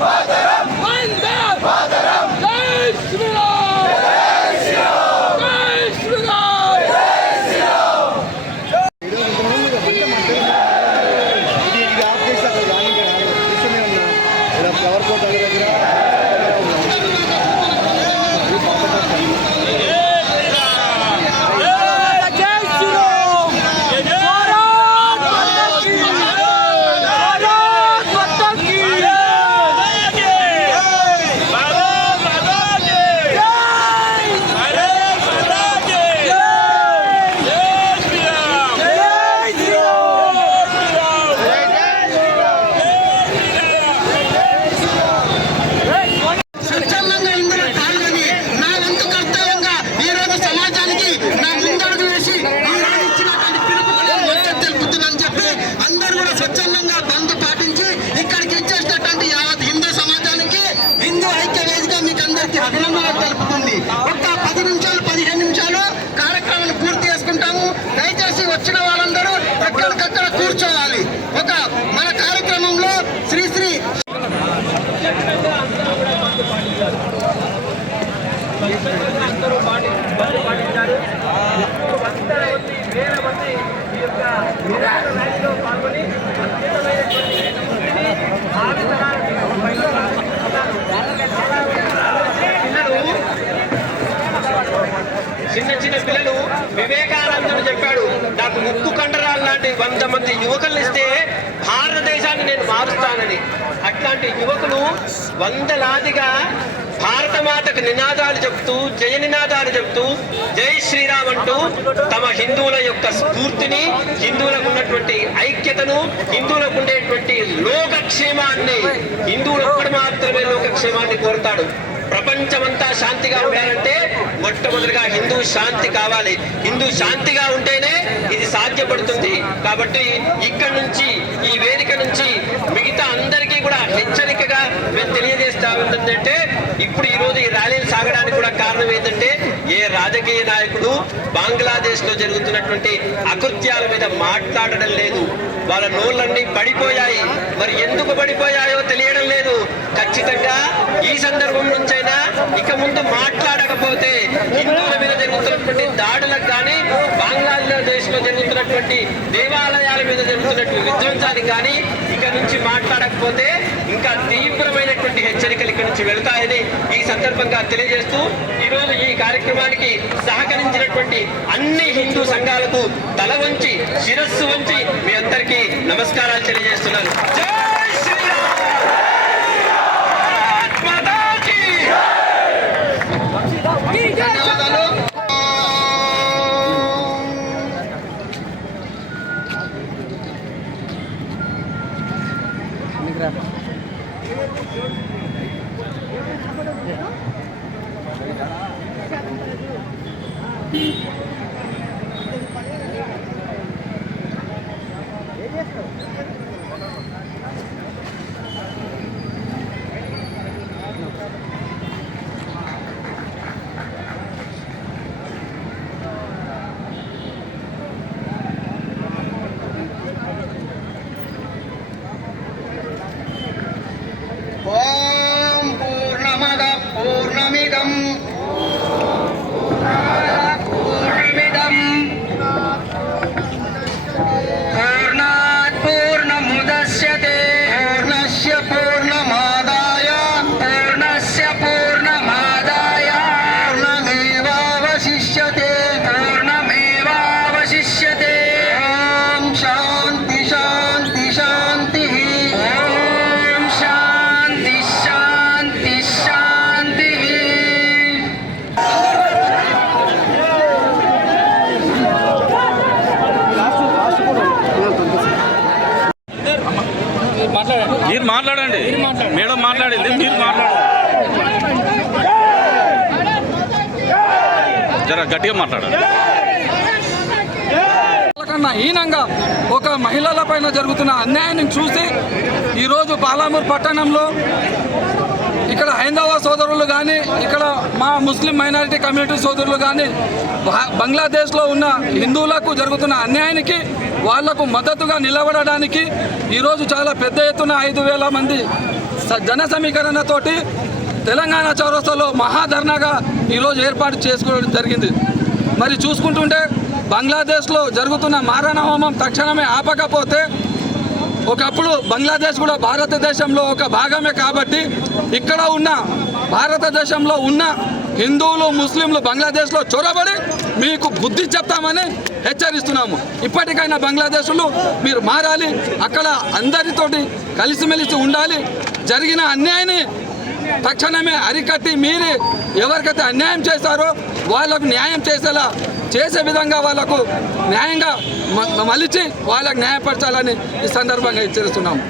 వందే అందరూ పాటి పాటించారు వందల మంది వేల మంది ఈ యొక్క నిరాహార ర్యాలీలో పాల్గొని అద్భుతమైనటువంటి చిన్న చిన్న పిల్లలు వివేకానందుడు చెప్పాడు నాకు ముక్కు కండరాలు లాంటి వంద మంది యువకులు ఇస్తే భారతదేశాన్ని నేను మారుస్తానని. అట్లాంటి యువకులు వందలాదిగా భారత మాతకు నినాదాలు చెప్తూ జయ నినాదాలు చెప్తూ జై శ్రీరామ్ అంటూ తమ హిందువుల యొక్క స్ఫూర్తిని హిందువులకు ఉన్నటువంటి ఐక్యతను హిందువులకు ఉండేటువంటి లోకక్షేమాన్ని హిందువులు ఒక్కడు మాత్రమే లోకక్షేమాన్ని కోరుతాడు. ప్రపంచమంతా శాంతిగా ఉండాలంటే మొట్టమొదటిగా హిందూ శాంతి కావాలి. హిందూ శాంతిగా ఉంటేనే ఇది సాధ్యపడుతుంది. కాబట్టి ఇక్కడ నుంచి ఈ వేదిక నుంచి మిగతా అందరికీ కూడా హెచ్చరిక ఇప్పుడు ఈ రోజు ఈ ర్యాలీలు సాగడానికి కూడా కారణం ఏంటంటే ఏ రాజకీయ నాయకుడు బంగ్లాదేశ్లో జరుగుతున్నటువంటి అకృత్యాల మీద మాట్లాడడం లేదు. వాళ్ళ నోళ్ళన్నీ పడిపోయాయి. మరి ఎందుకు పడిపోయాయో తెలియడం లేదు. ఖచ్చితంగా ఈ సందర్భం నుంచైనా ఇక ముందు మాట్లాడకపోతే హిందువుల మీద జరుగుతున్నటువంటి దాడులకు కానీ ఆంధ్రప్రదేశ్లో జరుగుతున్నటువంటి దేవాలయాల మీద జరుగుతున్నటువంటి విధ్వంసాన్ని కానీ ఇక నుంచి మాట్లాడకపోతే ఇంకా తీవ్రమైనటువంటి హెచ్చరికలు ఇక్కడ నుంచి వెళ్తాయని ఈ సందర్భంగా తెలియజేస్తూ ఈ రోజు ఈ కార్యక్రమానికి సహకరించినటువంటి అన్ని హిందూ సంఘాలకు తల వంచి శిరస్సు వంచి మీ అందరికీ నమస్కారాలు తెలియజేస్తున్నాను జై శ్రీరామ్ భారత్ మాతా కీ ధన్యవాదాలు ఓం మాట్లాడండి. మేడం మాట్లాడింది మీరు మాట్లాడండి. జర గట్టిగా మాట్లాడండి. కన్నా హీనంగా ఒక మహిళల పైన జరుగుతున్న అన్యాయాన్ని చూసి ఈరోజు పాలామూరు పట్టణంలో ఇక్కడ హైందవ సోదరులు కానీ ఇక్కడ మా ముస్లిం మైనారిటీ కమ్యూనిటీ సోదరులు కానీ బంగ్లాదేశ్లో ఉన్న హిందువులకు జరుగుతున్న అన్యాయానికి వాళ్ళకు మద్దతుగా నిలబడడానికి ఈరోజు చాలా పెద్ద ఎత్తున ఐదు వేల మంది స- జన సమీకరణతోటి తెలంగాణ చౌరస్తాలో మహాధర్నాగా ఈరోజు ఏర్పాటు చేసుకోవడం జరిగింది. మరి చూసుకుంటుంటే బంగ్లాదేశ్లో జరుగుతున్న మారణ హోమం తక్షణమే ఆపకపోతే ఒకప్పుడు బంగ్లాదేశ్ కూడా భారతదేశంలో ఒక భాగమే కాబట్టి ఇక్కడ ఉన్న భారతదేశంలో ఉన్న హిందువులు ముస్లింలు బంగ్లాదేశ్లో చొరబడి మీకు బుద్ధి చెప్తామని హెచ్చరిస్తున్నాము. ఇప్పటికైనా బంగ్లాదేశ్లు మీరు మారాలి అక్కడ అందరితోటి కలిసిమెలిసి ఉండాలి. జరిగిన అన్యాయాన్ని తక్షణమే అరికట్టి మీరే ఎవరికైతే అన్యాయం చేశారో వాళ్ళకు న్యాయం చేసేలా చేసే విధంగా వాళ్ళకు న్యాయంగా మలిచి వాళ్ళకు న్యాయపరచాలని ఈ సందర్భంగా హెచ్చరిస్తున్నాము.